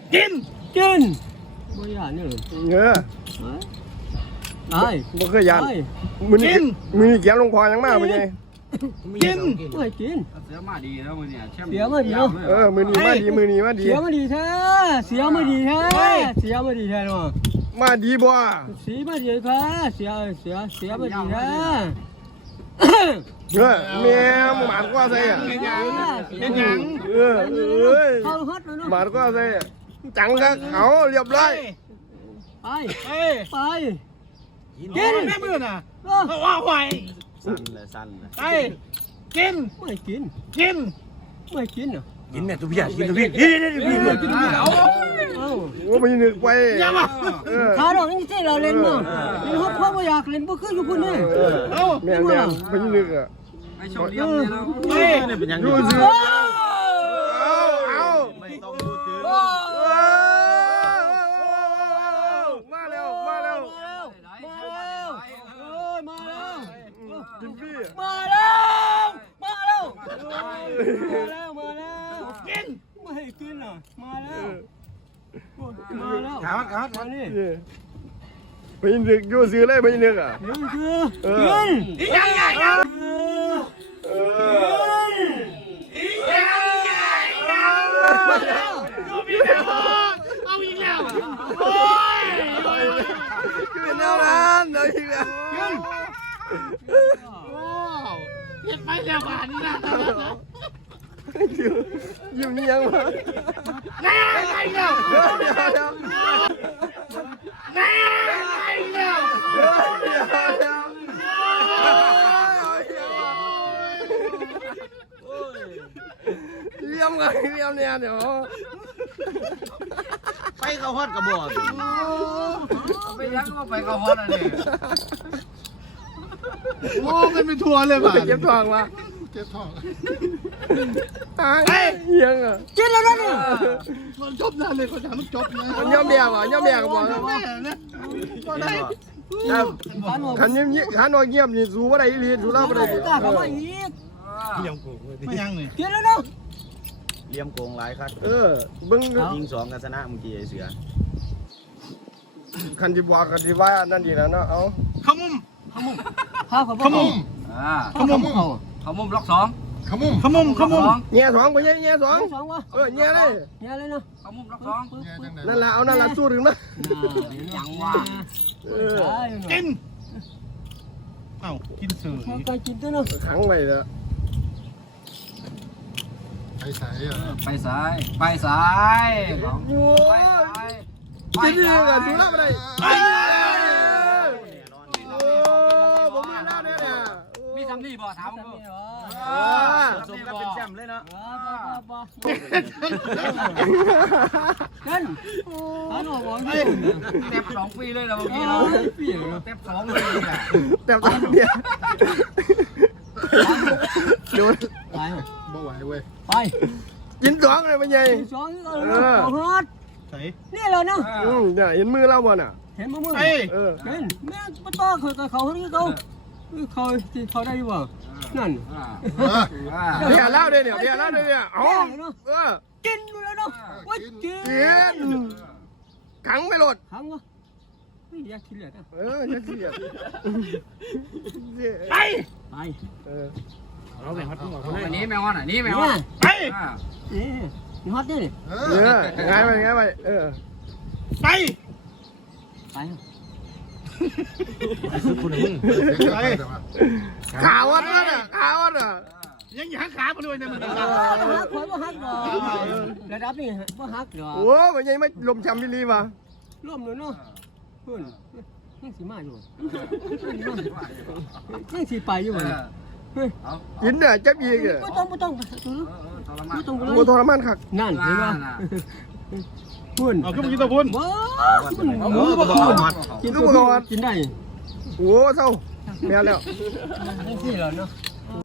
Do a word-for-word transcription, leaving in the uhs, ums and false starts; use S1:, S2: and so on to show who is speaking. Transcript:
S1: กินกินบ่ยานนี่
S2: เงือ
S1: ได้
S2: บ่เคยยานมือนี่มือนี่เกี่ยวลงพอยังมากเป็นไง
S1: กินไม่กิน
S3: เสียมาดีแล้วมือเนี่ย
S1: เสียมาดีเนาะ
S2: เออมือนี่มาดีมือนี่มาดี
S1: เสียมาดีแท้เสียมาดีแท้เสียมาดีแท้เนาะ
S2: มาดีบ่
S1: สีมาดีแท้เสียเสียเสียมาดีแท้
S2: เออแม่หมาดกว่าใส่อ่ะ
S1: เป็นยัง
S2: เออเอ้ย
S1: เข้าฮัดเลยเนาะ
S2: หมาดกว่าใส่จังก็เขาเรียบร้อย
S1: ไปไปกินแม่มือน่ะว่าไหว
S3: สั่นเลยสั่นเลย
S1: ไปกินไม่กินกินไม่กินอ่ะ
S2: กินแม่ตัวพี่กินตัวพี่นี่นี่นี่นี่กินเอาโอ้ไม่นึกไป
S1: ยังอ่ะถ้าเราไม่ใช่เราเล่นมั้งเล่นฮอปเพราะว่าอยากเล่นบ่คืออยู่คนนี้
S2: แม่แม่ไม่นึกอ่ะ
S3: ไม่ชอบเลี้ยงเลยแล้วนี่เป็นยังไง
S2: เอาเอา
S3: ไม่ต้องดูจืด
S2: มาแล้วมาแล้ว
S1: มาแล้ว
S2: กินพี่
S1: มาแล้วมาแล้วมาแล้วมาแล้วกินไม่ให้กินอ่ะมาแล้วมาแล้ว
S3: ขาขาขา
S1: นี่
S2: ไม่นึกอยู่ซื้อเลยไม่นึกอ่ะ
S1: กินคือกินยังไงยัง
S2: เออ
S1: ดูพี่แล้วเอาอีกแล้วโอ้ย
S2: กินแล้วนั้นเดี๋ยวอีกแล้ว
S1: เก็บไปแล้วบาทนี่นะ
S2: ยิ้มยังวะ
S1: ไงไงเนาะ
S2: เดี๋ยวเดี๋ยว
S1: ไงไงเนาะ
S2: เลี้ยมกันเลี้ยมเนี่ยเดี๋ยว
S3: ไปเขาฮอดกระบอกไปยังก็ไปเขาฮอดอะไร
S1: โอ้ไม่ไปทัวร์เลยป่ะ
S2: เก็บทองวะ
S1: เก็บทอง
S2: ตายยังอ่ะ
S1: กินแล้วนะเนี่ยมันจบแล้วเลยเขาถามมันจบเลย
S2: มันย่อมเบียว่ะย่อมเบียกับบอกนะขันเงียบขันนอนเงียบนี่สู้ว่าไรดีสู้เล่าว่าไรดี
S1: เขาไม่อีก
S2: เลี้ยงโกง
S1: ไม่ยังเลยกินแล้วเนาะ
S3: เลี้ยงโกงหลายครับ
S2: เออบึ้ง
S3: ยิงสองกันชนะเมื่อกี้ไอ้เสือ
S2: ขันที่บอกขันที่ว่านั่นดีแล้วเนาะเอา
S1: ขมุมขมุมข้าวขมุม
S3: อ่า
S1: ขมุมเขา
S3: ขมุมล็อกสอง
S1: ขมุมขมุมขมุม
S2: เงี้ยสองไปเงี้ยเงี้ยสองเออเงี้ยเลย
S1: เงี้ยเลยเนาะ
S3: ขมุมล็อกสอง
S2: นั่นแหละเอานั่นแหละสู้ถึงนะ
S3: อย่างว่า
S1: กินเอ้ากินสื่อไปกินตัวเนาะ
S2: ขังไว้เลย
S1: ไปสายอ่ะ
S3: ไปสายไปสาย
S2: โอ้ยกินดีกันสู้เล่าอะไรผมมีเล่าเนี่ย
S3: มีทำนี่บ่ถามกูสมกับเป็นแชมป์เลยเนาะ
S1: เล่นฮัลโหลบอล
S3: เต็มสองปีเลยนะเมื่อกี้เราเต็มสองเลยเนี่ย
S2: เต็มสองเนี่ยดู
S1: ไปบ่ไหวเว้ยไป
S2: กินสองเลยเป็นไง
S1: สองเออฮอตนี่เลยเนาะ
S2: อืมเนี่ยเห็นมือเราบ่น่ะ
S1: เห็นมือมือเออเห็นแม่ปะต้อเขาเขาเขาที่เขาเขาที่เขาได้อยู่บ่นั่น
S2: เดี๋ยวเล่าด้วยเนี่ยเดี๋ยวเล่าด้วยเนี่ยอ๋อเออ
S1: กินดูแล้วเนาะว่ากิน
S2: กินขังไม่หลด
S1: ขังวะอยากกินเลยนะ
S2: เอออยากกิน
S1: ไปไป
S2: เออ
S3: เราแมวฮอตอันนี้แมวฮอตอันนี้แมวฮอต
S1: ไปนี่นี่ฮอตเนี่ย
S2: เออง่ายไปง่ายไปเออ
S1: ไปไป
S3: คุณมึง
S2: ขาวัดนั่นอ่ะขาวัดอ่ะ
S1: ยังหักขาไปด้วยเนี่ยมันหักคอยว่าหักหรอระดับนี่ว่าหักหรอ
S2: โอ้ยยังไม่ลมช้ำพิลีมา
S1: ลมเลยเนาะเพื่อนยังสีมาอยู่ยังสีไปอยู่
S2: กินเนี่ยเจ็บอีก
S1: ไม่ต้องไม่ต้องไม่ต้อง
S2: โมทรมานคัก
S1: นั่นเห็นไหมพุ่น
S2: เอาขึ้นมากินตัวพุ่น
S1: ว้าวมือบ่กินตัวกินได้
S2: โอ้เศร้าแม่แล้ว
S1: นี่สิเหรอเนาะ